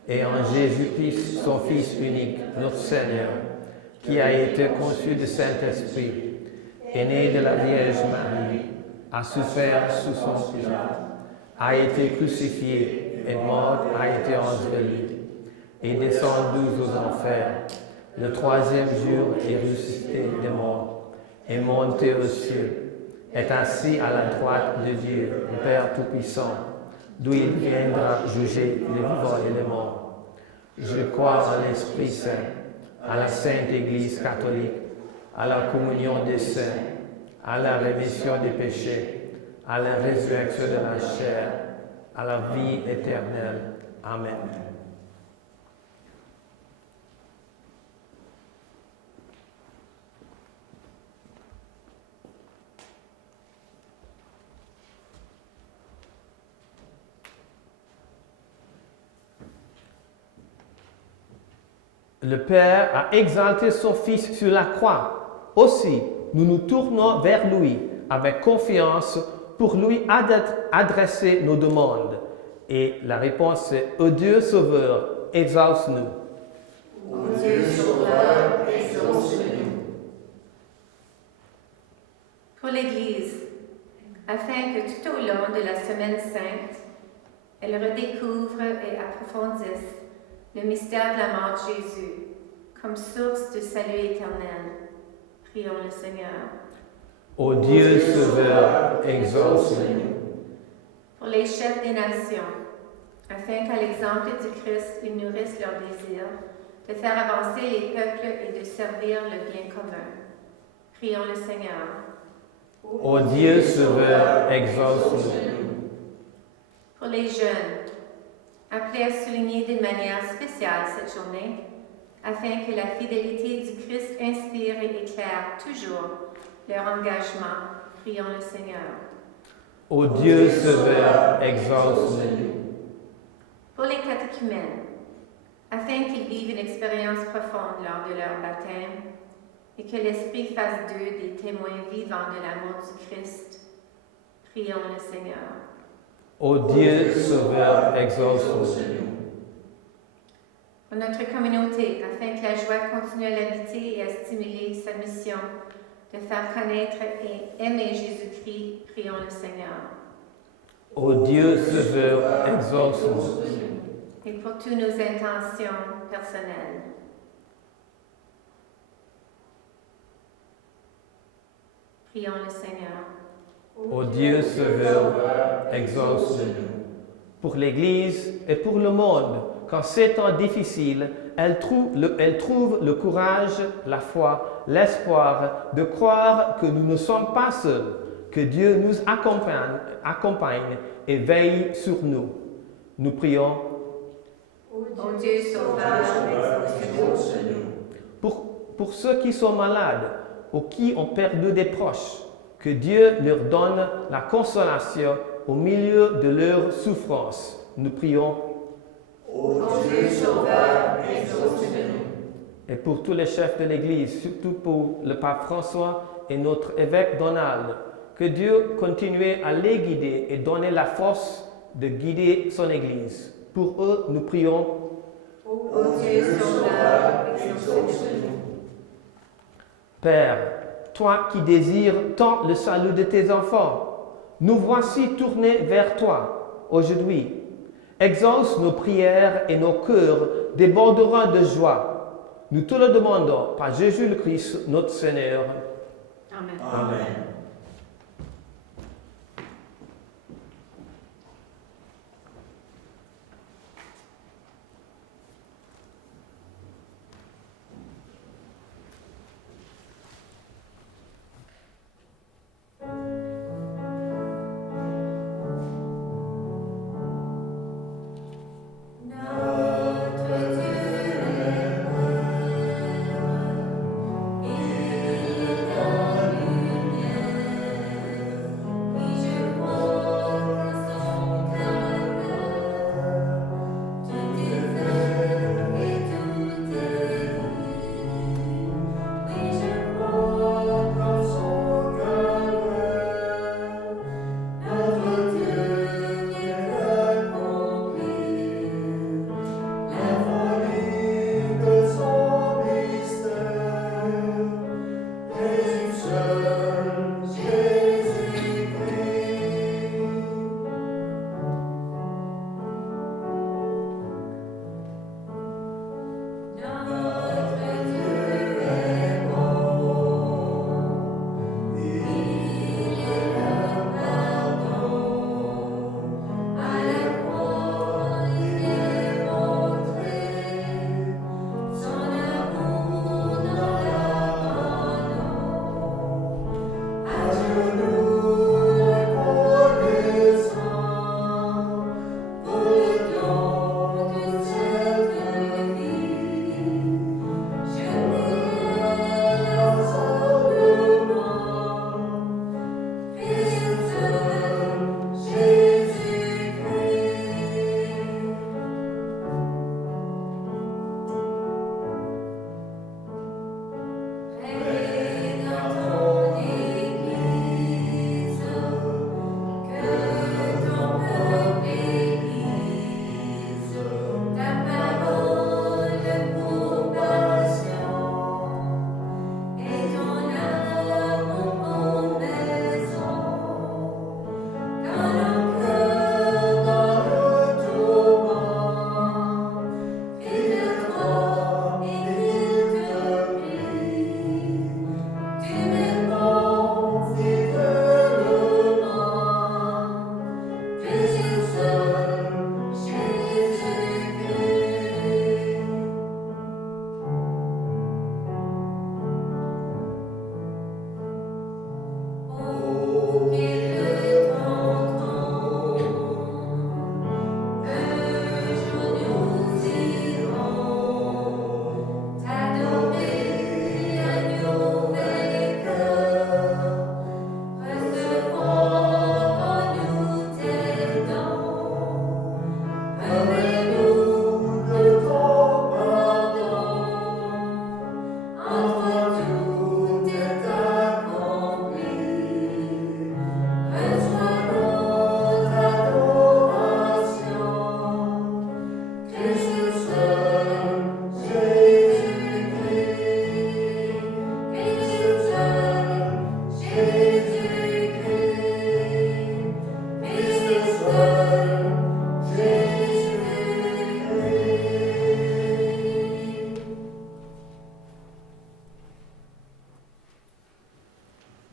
et en Jésus-Christ, son Fils unique, notre Seigneur, qui a été conçu du Saint-Esprit, est né de la Vierge Marie, a souffert sous son Pilate, a été crucifié, est mort, a été enseveli, et descendu aux enfers. Le troisième jour est ressuscité des morts, est monté aux cieux, est assis à la droite de Dieu, le Père Tout-Puissant, d'où il viendra juger les vivants et les morts. Je crois en l'Esprit Saint, à la Sainte Église catholique, à la communion des saints, à la rémission des péchés, à la résurrection de la chair, à la vie éternelle. Amen. Le Père a exalté son Fils sur la croix. Aussi, nous nous tournons vers lui avec confiance pour lui adresser nos demandes. Et la réponse est « Ô Dieu Sauveur, exauce-nous. » Ô Dieu Sauveur, exauce-nous. Pour l'Église, afin que tout au long de la Semaine Sainte, elle redécouvre et approfondisse le mystère de la mort de Jésus comme source de salut éternel. Prions le Seigneur. Ô Dieu sauveur, exauce-nous. Pour les chefs des nations, afin qu'à l'exemple du Christ, ils nourrissent leur désir de faire avancer les peuples et de servir le bien commun. Prions le Seigneur. Ô Dieu sauveur, exauce-nous. Pour les jeunes, appelés à souligner d'une manière spéciale cette journée, afin que la fidélité du Christ inspire et éclaire toujours leur engagement, prions le Seigneur. Ô Dieu sauveur, exauce-nous. Pour les catéchumènes, afin qu'ils vivent une expérience profonde lors de leur baptême et que l'Esprit fasse d'eux des témoins vivants de l'amour du Christ, prions le Seigneur. Ô Dieu sauveur, exauce-nous. Pour notre communauté, afin que la joie continue à l'habiter et à stimuler sa mission de faire connaître et aimer Jésus-Christ, prions le Seigneur. Ô Dieu sauveur, exauce-nous. Et pour toutes nos intentions personnelles. Prions le Seigneur. Ô Dieu sauveur, exauce-nous. Pour l'Église et pour le monde, qu'en ces temps difficiles, elle trouve le courage, la foi, l'espoir de croire que nous ne sommes pas seuls, que Dieu nous accompagne et veille sur nous. Nous prions. Ô Dieu sauveur, exauce-nous. Pour ceux qui sont malades ou qui ont perdu des proches, que Dieu leur donne la consolation au milieu de leur souffrance. Nous prions. Ô Dieu sauveur, exauce-nous. Et pour tous les chefs de l'Église, surtout pour le pape François et notre évêque Donald, que Dieu continue à les guider et donner la force de guider son Église. Pour eux, nous prions. Ô Dieu sauveur, exauce-nous. Père, toi qui désires tant le salut de tes enfants, nous voici tournés vers toi aujourd'hui. Exauce nos prières et nos cœurs déborderont de joie. Nous te le demandons par Jésus le Christ, notre Seigneur. Amen. Amen. Notre Dieu est bon, il donne lumière.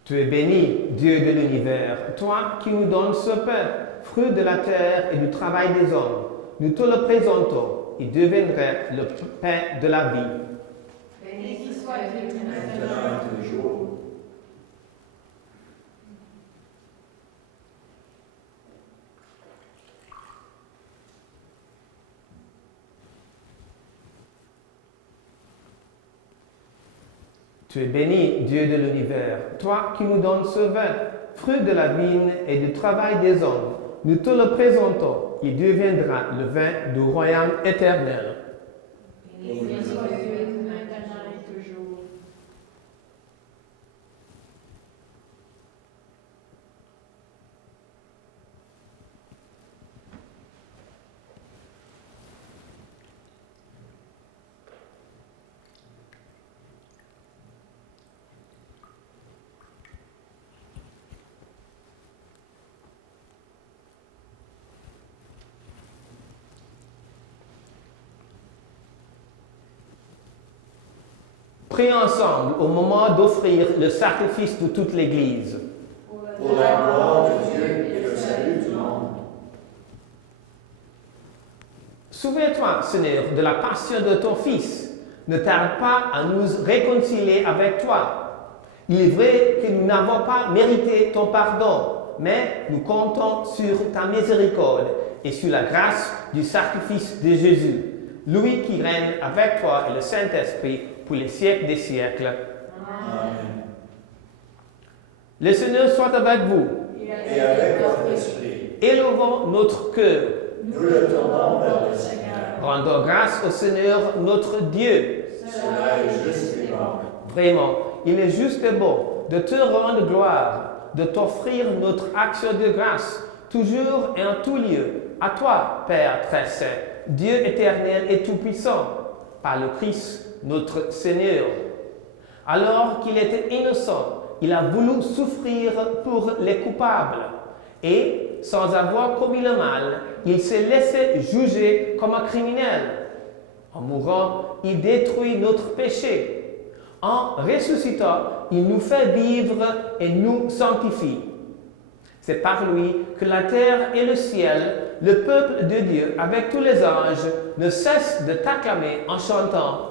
Tu es béni, Dieu de l'univers, toi qui nous donnes ce pain, fruit de la terre et du travail des hommes. Nous te le présentons, il deviendrait le pain de la vie. Béni soit Dieu maintenant et toujours. Tu es béni, Dieu de l'univers, toi qui nous donnes ce vin, fruit de la vigne et du travail des hommes. Nous te le présentons, il deviendra le vin du royaume éternel. Béni soit Dieu maintenant et toujours. Prions ensemble au moment d'offrir le sacrifice de toute l'Église. Pour la gloire de Dieu et le salut du monde. Souviens-toi, Seigneur, de la passion de ton Fils. Ne tarde pas à nous réconcilier avec toi. Il est vrai que nous n'avons pas mérité ton pardon, mais nous comptons sur ta miséricorde et sur la grâce du sacrifice de Jésus, lui qui règne avec toi et le Saint-Esprit pour les siècles des siècles. Amen. Le Seigneur soit avec vous. Et avec votre esprit, Élevons notre cœur. nous le tournons vers le Seigneur. Rendons grâce au Seigneur notre Dieu. Cela est juste et bon. Vraiment, il est juste et bon de te rendre gloire, de t'offrir notre action de grâce, toujours et en tout lieu, à toi, Père très saint, Dieu éternel et tout-puissant, par le Christ, notre Seigneur. Alors qu'il était innocent, il a voulu souffrir pour les coupables, et, sans avoir commis le mal, il s'est laissé juger comme un criminel. En mourant, il détruit notre péché. En ressuscitant, il nous fait vivre et nous sanctifie. C'est par lui que la terre et le ciel, le peuple de Dieu, avec tous les anges, ne cessent de t'acclamer en chantant.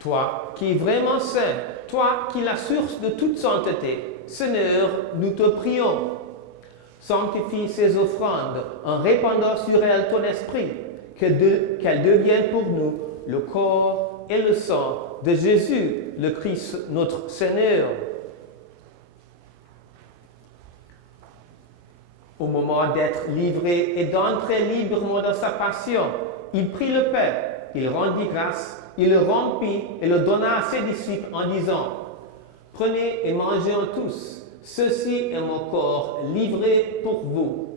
Toi qui es vraiment saint, toi qui es la source de toute sainteté, Seigneur, nous te prions. Sanctifie ces offrandes en répandant sur elles ton esprit, qu'elles deviennent pour nous le corps et le sang de Jésus, le Christ, notre Seigneur. Au moment d'être livré et d'entrer librement dans sa passion, il prit le pain, il rendit grâce, il le rompit et le donna à ses disciples en disant, « Prenez et mangez-en tous, ceci est mon corps livré pour vous. »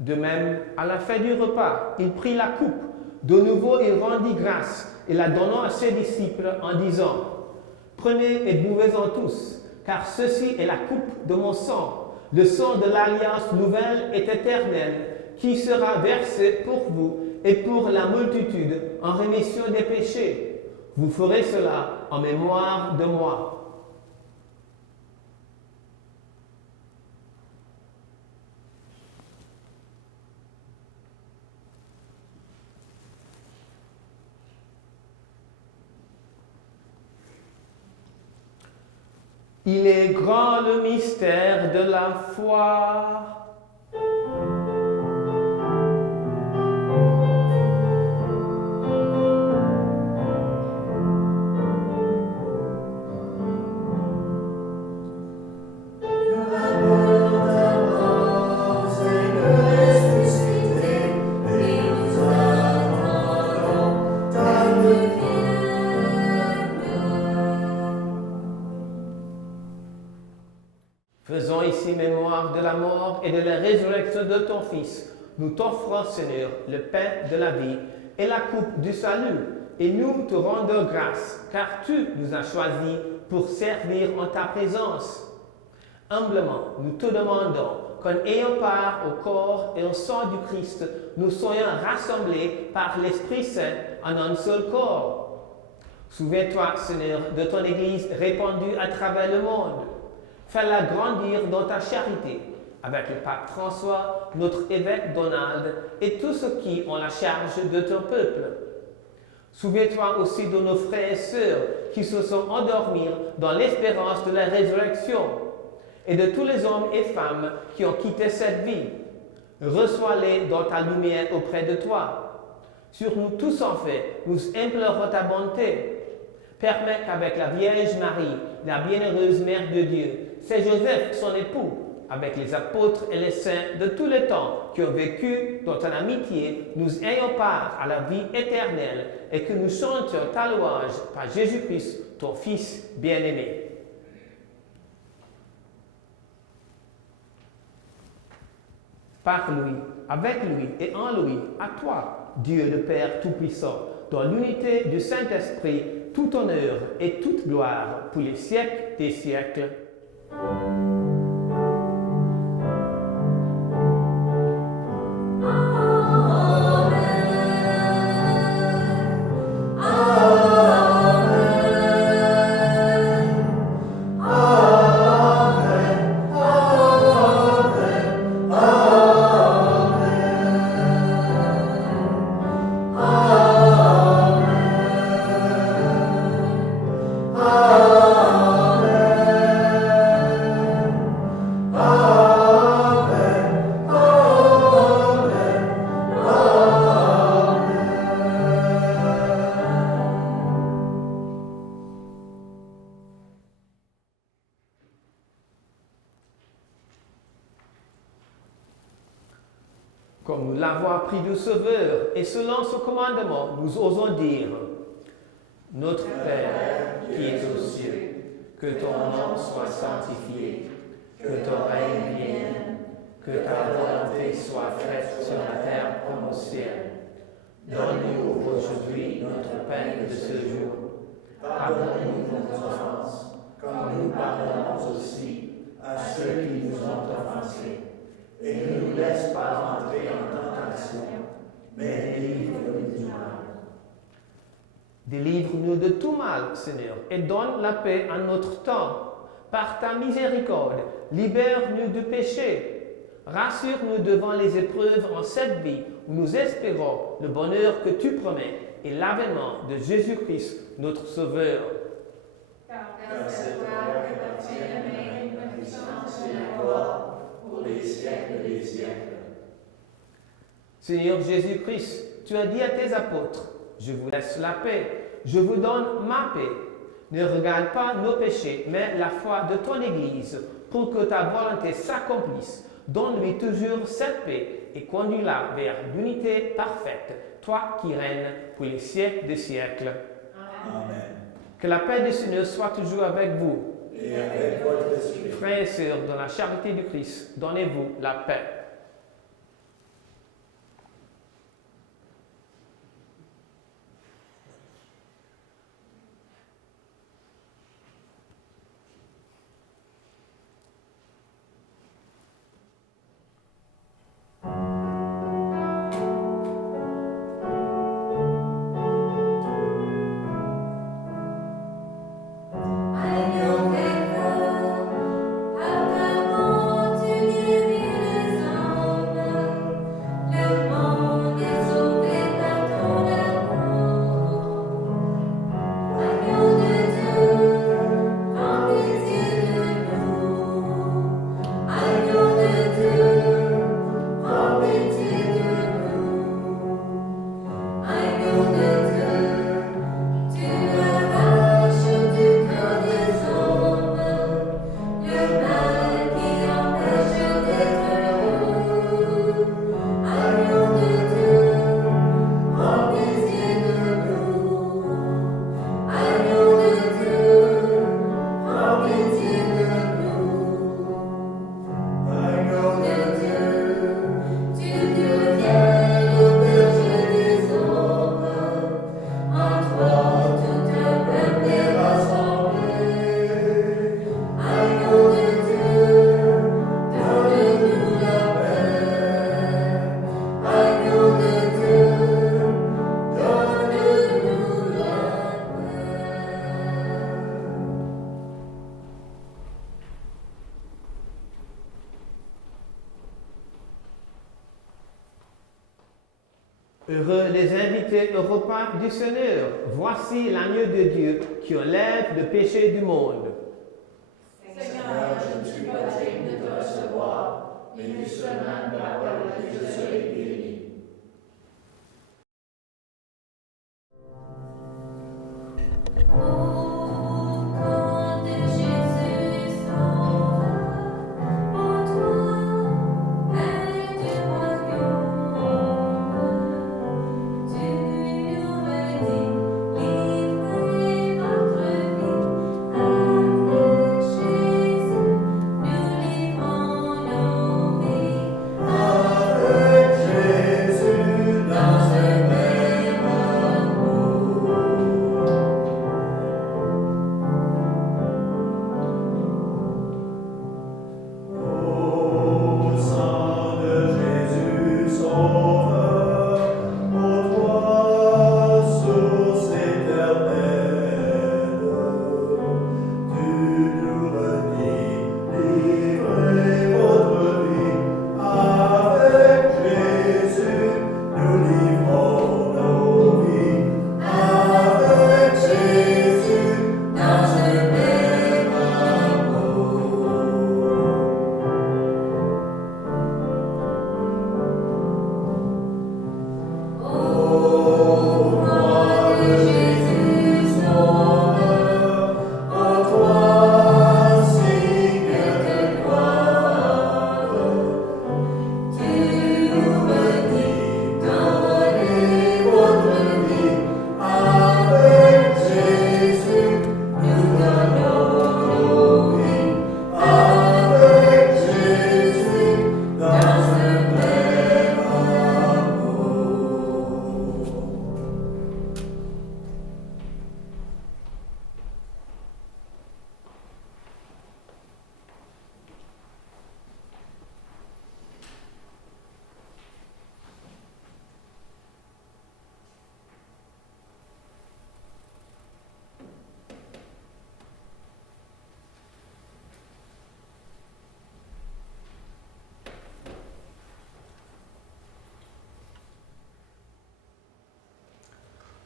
De même, à la fin du repas, il prit la coupe. De nouveau, il rendit grâce et la donnant à ses disciples en disant, « Prenez et buvez-en tous, car ceci est la coupe de mon sang, le sang de l'alliance nouvelle et éternelle, qui sera versé pour vous et pour la multitude en rémission des péchés. Vous ferez cela en mémoire de moi. Il est grand le mystère de la foi. Faisons ici mémoire de la mort et de la résurrection de ton Fils. Nous t'offrons, Seigneur, le pain de la vie et la coupe du salut. Et nous te rendons grâce, car tu nous as choisis pour servir en ta présence. Humblement, nous te demandons qu'en ayant part au corps et au sang du Christ, nous soyons rassemblés par l'Esprit Saint en un seul corps. Souviens-toi, Seigneur, de ton Église répandue à travers le monde. Fais-la grandir dans ta charité, avec le pape François, notre évêque Donald et tous ceux qui ont la charge de ton peuple. Souviens-toi aussi de nos frères et sœurs qui se sont endormis dans l'espérance de la résurrection et de tous les hommes et femmes qui ont quitté cette vie. Reçois-les dans ta lumière auprès de toi. Sur nous tous en fait, nous implorons ta bonté. Permets qu'avec la Vierge Marie, la bienheureuse Mère de Dieu, Saint Joseph, son époux, avec les apôtres et les saints de tous les temps qui ont vécu dans ton amitié, nous ayons part à la vie éternelle et que nous chantions ta louange par Jésus-Christ, ton Fils bien-aimé. Par lui, avec lui et en lui, à toi, Dieu le Père Tout-Puissant, dans l'unité du Saint-Esprit, tout honneur et toute gloire pour les siècles des siècles. Comme nous l'avons appris du Sauveur, et selon ce commandement, nous osons dire: Notre Père qui es aux cieux, que ton nom soit sanctifié, que ton règne vienne, que ta volonté soit faite sur la terre comme au ciel. Donne-nous aujourd'hui notre pain de ce jour. Pardonne-nous nos offenses, comme nous pardonnons aussi à ceux qui nous ont offensés. Et ne nous laisse pas entrer en tentation, mais délivre-nous du mal. Délivre-nous de tout mal, Seigneur, et donne la paix à notre temps. Par ta miséricorde, libère-nous du péché. Rassure-nous devant les épreuves en cette vie, où nous espérons le bonheur que tu promets et l'avènement de Jésus-Christ, notre Sauveur. Car c'est toi qui appartient le règne, la puissance et la gloire, pour les siècles des siècles. Seigneur Jésus-Christ, tu as dit à tes apôtres: je vous laisse la paix, je vous donne ma paix. Ne regarde pas nos péchés, mais la foi de ton Église, pour que ta volonté s'accomplisse. Donne-lui toujours cette paix et conduis-la vers l'unité parfaite, toi qui règnes pour les siècles des siècles. Amen. Que la paix du Seigneur soit toujours avec vous. Et avec votre esprit. Frères et sœurs, dans la charité du Christ, donnez-vous la paix. Heureux les invités au repas du Seigneur. Voici l'agneau de Dieu qui enlève le péché du monde. Seigneur, je ne suis pas digne de te recevoir, mais dis seulement une parole et je serai guéri.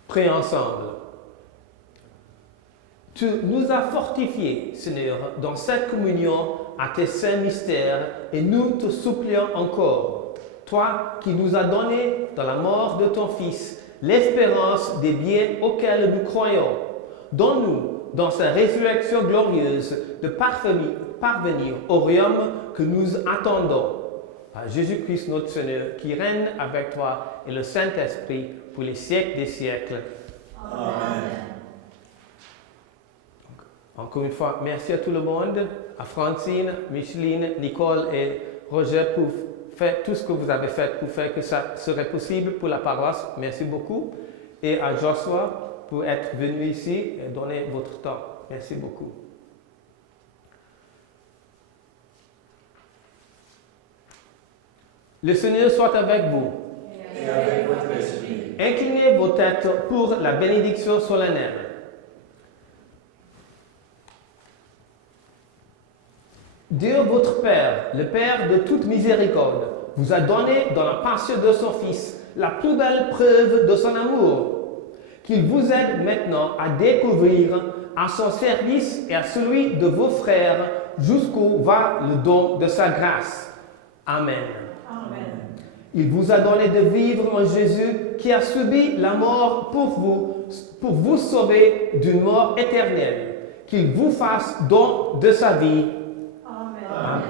Prions ensemble. Tu nous as fortifiés, Seigneur, dans cette communion à tes saints mystères et nous te supplions encore. Toi qui nous as donné dans la mort de ton Fils l'espérance des biens auxquels nous croyons, donne-nous dans sa résurrection glorieuse de parvenir au royaume que nous attendons. Par Jésus-Christ notre Seigneur, qui règne avec toi et le Saint-Esprit pour les siècles des siècles. Amen. Encore une fois, merci à tout le monde, à Francine, Micheline, Nicole et Roger pour faire tout ce que vous avez fait pour faire que ça serait possible pour la paroisse. Merci beaucoup. Et à Joshua pour être venu ici et donner votre temps. Merci beaucoup. Le Seigneur soit avec vous. Et avec votre esprit. Inclinez vos têtes pour la bénédiction solennelle. Dieu votre Père, le Père de toute miséricorde, vous a donné dans la passion de son Fils la plus belle preuve de son amour, qu'il vous aide maintenant à découvrir à son service et à celui de vos frères jusqu'où va le don de sa grâce. Amen. Amen. Il vous a donné de vivre en Jésus qui a subi la mort pour vous sauver d'une mort éternelle. Qu'il vous fasse don de sa vie. Amen.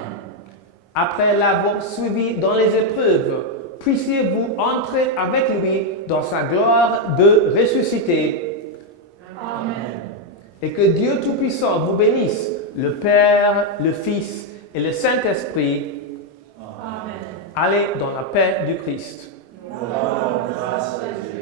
Après l'avoir suivi dans les épreuves, puissiez-vous entrer avec lui dans sa gloire de ressuscité. Amen. Et que Dieu Tout-Puissant vous bénisse, le Père, le Fils et le Saint-Esprit. Amen. Allez dans la paix du Christ. Nous rendons grâce à Dieu.